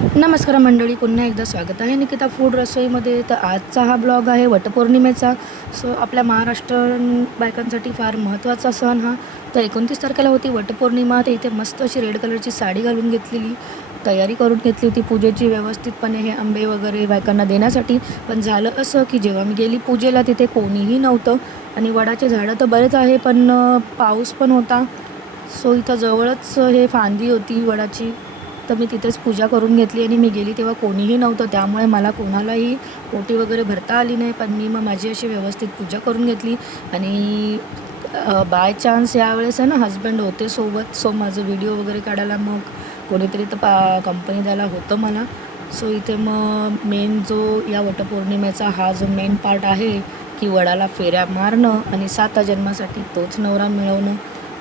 नमस्कार मंडळी, पुन्हा एकदा स्वागत आहे निकिता फूड रसोईमध्ये. तर आजचा हा ब्लॉग आहे वटपौर्णिमेचा. सो आपल्या महाराष्ट्रीयन बायकांसाठी फार महत्त्वाचा सण हा. तर 29 तारखेला होती वटपौर्णिमा. तर इथे मस्त अशी रेड कलरची साडी घालून घेतलेली, तयारी करून घेतली होती पूजेची व्यवस्थितपणे, हे आंबे वगैरे बायकांना देण्यासाठी. पण झालं असं की जेव्हा मी गेली पूजेला तिथे कोणीही नव्हतं आणि वडाचे झाडं तर बरेच आहे, पण पाऊस पण होता. सो इथं जवळच हे फांदी होती वडाची, तर मी तिथेच पूजा करून घेतली आणि मी गेली तेव्हा कोणीही नव्हतं. त्यामुळे मला कोणालाही ओटी वगैरे भरता आली नाही. पण मी माझी अशी व्यवस्थित पूजा करून घेतली. आणि बाय चान्स यावेळेस आहे ना हजबंड होते सोबत. सो माझं व्हिडिओ वगैरे काढायला मग कोणीतरी तर कंपनी द्यायला होतं मला. सो इथे मग मेन जो या वटपौर्णिमेचा हा जो मेन पार्ट आहे की वडाला फेऱ्या मारणं आणि 7 जन्मासाठी तोच नवरा मिळवणं.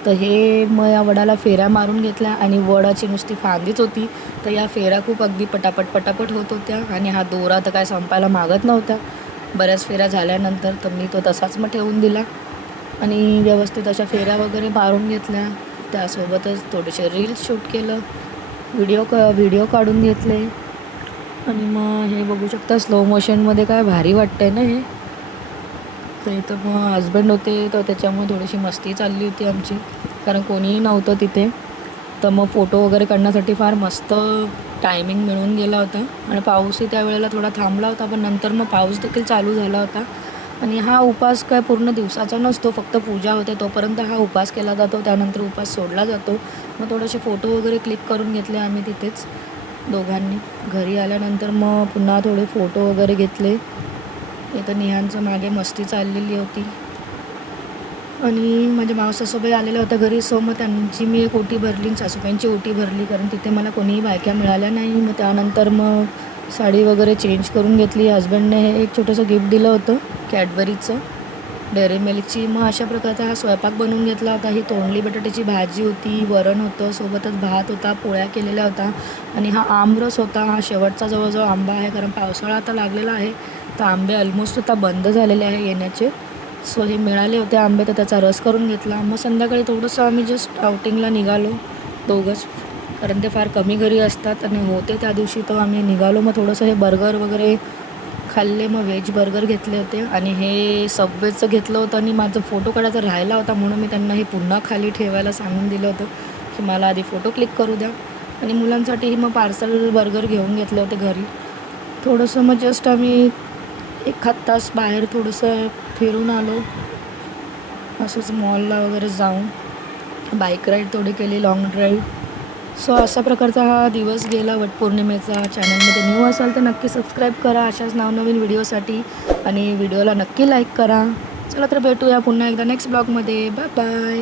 तर हे मग या वडाला फेऱ्या मारून घेतल्या आणि वडाची नुसती फांदीच होती. तर या फेऱ्या खूप अगदी पटापट होत होत्या आणि हा दोरा तर काय संपायला मागत नव्हता. बऱ्याच फेऱ्या झाल्यानंतर तर मी तो तसाच मग ठेवून दिला आणि व्यवस्थित अशा फेऱ्या वगैरे मारून घेतल्या. त्यासोबतच थोडेसे रील्स शूट केलं, व्हिडिओ काढून घेतले. आणि मग हे बघू शकता स्लो मोशनमध्ये, काय भारी वाटतंय ना हे. तर इथं मग हजबंड होते, तर त्याच्यामुळे थोडीशी मस्ती चालली होती आमची, कारण कोणीही नव्हतं तिथे. तर मग फोटो वगैरे काढण्यासाठी फार मस्त टायमिंग मिळून गेला होता. आणि पाऊसही त्यावेळेला थोडा थांबला होता, पण नंतर मग पाऊस देखील चालू झाला होता. आणि हा उपास काय पूर्ण दिवसाचा नसतो, फक्त पूजा होते तोपर्यंत हा उपास केला जातो, त्यानंतर उपास सोडला जातो. मग थोडेसे फोटो वगैरे क्लिक करून घेतले आम्ही तिथेच दोघांनी. घरी आल्यानंतर मग पुन्हा थोडे फोटो वगैरे घेतले. इथं नेहांचं मागे मस्ती चाललेली होती. आणि माझ्या मावसासोबत आलेल्या होत्या घरी. सो मग त्यांची मी एक ओटी भरली, सासूबाईंची ओटी भरली, कारण तिथे मला कोणीही बायका मिळाल्या नाही. मग त्यानंतर मग साडी वगैरे चेंज करून घेतली. हजबंडने हे एक छोटंसं गिफ्ट दिलं होतं कॅडबरीचं, डेअरी मिल्कची. मग अशा प्रकारचा हा स्वयंपाक बनवून घेतला होता. ही तोंडली बटाट्याची भाजी होती, वरण होतं, सोबतच भात होता, पोळ्या केलेल्या होता. आणि हा आमरस होता. हा शेवटचा जवळजवळ आंबा आहे, कारण पावसाळा आता लागलेला आहे, तर आंबे ऑलमोस्ट आता बंद झालेले आहे येण्याचे. सो हे मिळाले होते आंबे, तर त्याचा रस करून घेतला. मग संध्याकाळी थोडंसं आम्ही जस्ट आउटिंगला निघालो दोघंच, कारण ते फार कमी घरी असतात आणि होते त्या दिवशी. तर आम्ही निघालो. मग थोडंसं हे बर्गर वगैरे खाल्ले. मग व्हेज बर्गर घेतले होते आणि हे सबवेचं घेतलं होतं. आणि माझं फोटो काढायचा राहिला होता, म्हणून मी त्यांना हे पुन्हा खाली ठेवायला सांगून दिलं होतं की मला आधी फोटो क्लिक करू द्या. आणि मुलांसाठीही मग पार्सल बर्गर घेऊन घेतले होते घरी. थोडंसं मग जस्ट आम्ही 1 तास बाहेर थोडंसं फिरून आलो, असंच मॉलला वगैरे जाऊन. बाईक राईड थोडी केली, लाँग ड्राईव्ह. सो अशा प्रकारचा हा दिवस गेला वटपौर्णिमेचा. चॅनलमध्ये न्यू असाल तर नक्की सबस्क्राईब करा अशाच नवनवीन व्हिडिओसाठी, आणि व्हिडिओला नक्की लाईक करा. चला तर भेटूया पुन्हा एकदा नेक्स्ट ब्लॉगमध्ये. Bye bye.